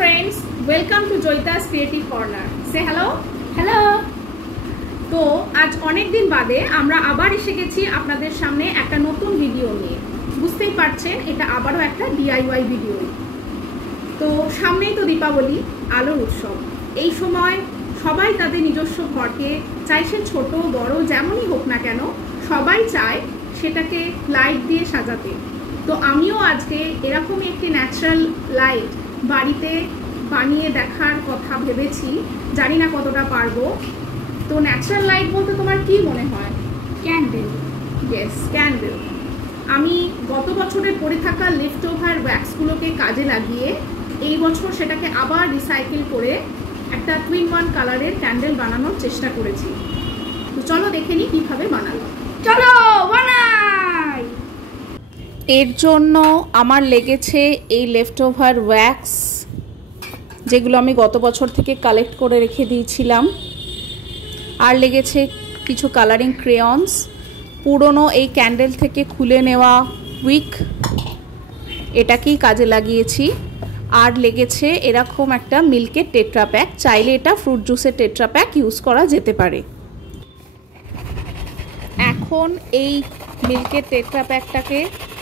friends, welcome to Joyita's Creative Corner. Say hello. Hello. তো আজ অনেক দিন বাদে আমরা আবার এসে গেছি আপনাদের সামনে একটা নতুন ভিডিও নিয়ে। বুঝতেই পারছেন এটা আবারও একটা DIY ভিডিও। তো সামনেই তো দীপাবলি, আলোর উৎসব। এই সময় সবাই তাদের নিজস্ব ঘরকে চাইছে ছোট বড় যেমনই হোক না কেন সবাই চায় সেটাকে লাইট দিয়ে সাজাতে। তো আমিও আজকে এরকমই একটি ন্যাচারাল লাইট বাড়িতে বানিয়ে দেখার কথা ভেবেছি, জানি না কতটা পারবো। তো ন্যাচারাল লাইট বলতে তোমার কি মনে হয়? ক্যান্ডেল। Yes, candle. আমি গত বছরের পড়ে থাকা লেফট ওভার ওয়্যাক্সগুলোকে কাজে লাগিয়ে এই বছর সেটাকে আবার রিসাইকেল করে একটা 2-in-1 কালারের ক্যান্ডেল বানানোর চেষ্টা করেছি। তো চলো দেখে নিই কীভাবে বানালো। চলো বানাই। এর জন্য আমার লেগেছে এই লেফট ওভার ওয়্যাক্স, যেগুলো আমি গত বছর থেকে কালেক্ট করে রেখে দিয়েছিলাম। আর লেগেছে কিছু কালারিং ক্রেয়ন্স, পুরনো এই ক্যান্ডেল থেকে খুলে নেওয়া উইক, এটাকেই কাজে লাগিয়েছি। আর লেগেছে এরকম একটা মিল্কের টেট্রা প্যাক, চাইলে এটা ফ্রুট জুসের টেট্রা প্যাক ইউজ করা যেতে পারে। এখন এই মিল্কের টেট্রা প্যাকটাকে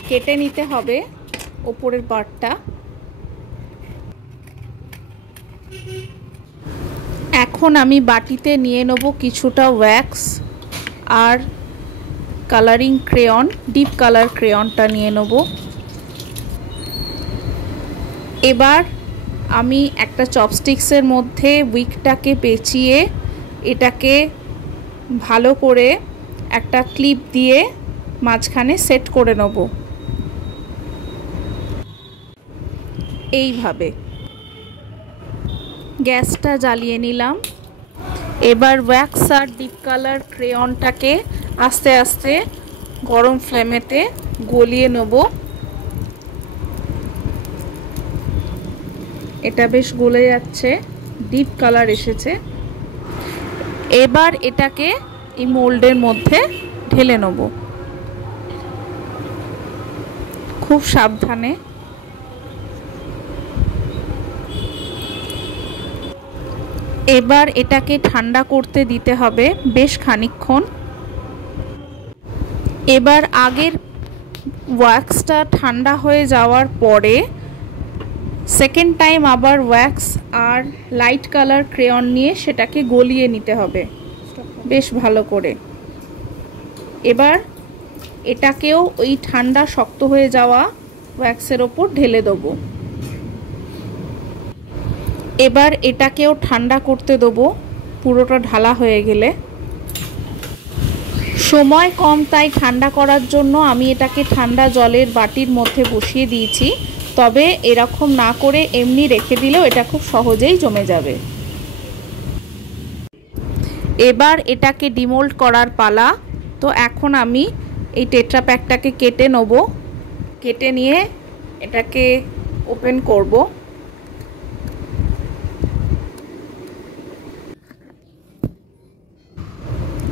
কেটে নিতে হবে ওপরের পার্টটা। এখন আমি বাটিতে নিয়ে নেব কিছুটা ওয়্যাক্স আর কালারিং ক্রেয়ন, ডিপ কালার ক্রেয়নটা নিয়ে নেব। এবার আমি একটা চপস্টিক্সের মধ্যে উইকটাকে পেঁচিয়ে এটাকে ভালো করে একটা ক্লিপ দিয়ে মাঝখানে সেট করে নেব এইভাবে। গ্যাসটা জ্বালিয়ে নিলাম। এবার ওয়্যাক্স আর ডিপ কালার ক্রেয়নটাকে আস্তে আস্তে গরম ফ্লেমেতে গলিয়ে নেব। এটা বেশ গলে যাচ্ছে, ডিপ কালার এসেছে। এবার এটাকে এই মোল্ডের মধ্যে ঢেলে নেব খুব সাবধানে। এবার এটাকে ঠান্ডা করতে দিতে হবে বেশ খানিকক্ষণ। এবার আগের ওয়্যাক্সটা ঠান্ডা হয়ে যাওয়ার পরে সেকেন্ড টাইম আবার ওয়্যাক্স আর লাইট কালার ক্রেয়ন নিয়ে সেটাকে গলিয়ে নিতে হবে বেশ ভালো করে। এবার এটাকেও ওই ঠান্ডা শক্ত হয়ে যাওয়া ওয়্যাক্সের ওপর ঢেলে দেবো। এবার এটাকেও ঠান্ডা করতে দেবো পুরোটা ঢালা হয়ে গেলে। সময় কম, তাই ঠান্ডা করার জন্য আমি এটাকে ঠান্ডা জলের বাটির মধ্যে বসিয়ে দিয়েছি। তবে এরকম না করে এমনি রেখে দিলেও এটা খুব সহজেই জমে যাবে। এবার এটাকে ডিমোল্ড করার পালা। তো এখন আমি এই টেট্রা প্যাকটাকে কেটে নেব, কেটে নিয়ে এটাকে ওপেন করব।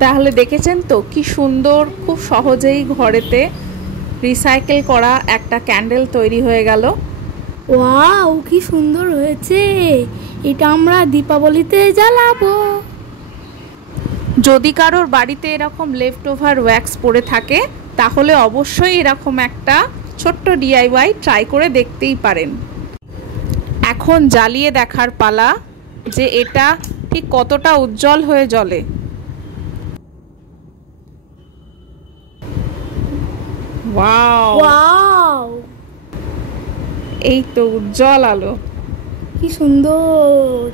তাহলে দেখেছেন তো কি সুন্দর, খুব সহজেই ঘরেতে রিসাইকেল করা একটা ক্যান্ডেল তৈরি হয়ে গেল। ওয়াও, কি সুন্দর হয়েছে! এটা আমরা দীপাবলিতে জ্বালাবো। যদি কারোর বাড়িতে এরকম লেফট ওভার ওয়্যাক্স পড়ে থাকে তাহলে অবশ্যই এরকম একটা ছোট্ট DIY ট্রাই করে দেখতেই পারেন। এখন জ্বালিয়ে দেখার পালা যে এটা ঠিক কতটা উজ্জ্বল হয়ে জ্বলে। ওয়াও ওয়াও, এই তো উজ্জ্বল আলো, কি সুন্দর!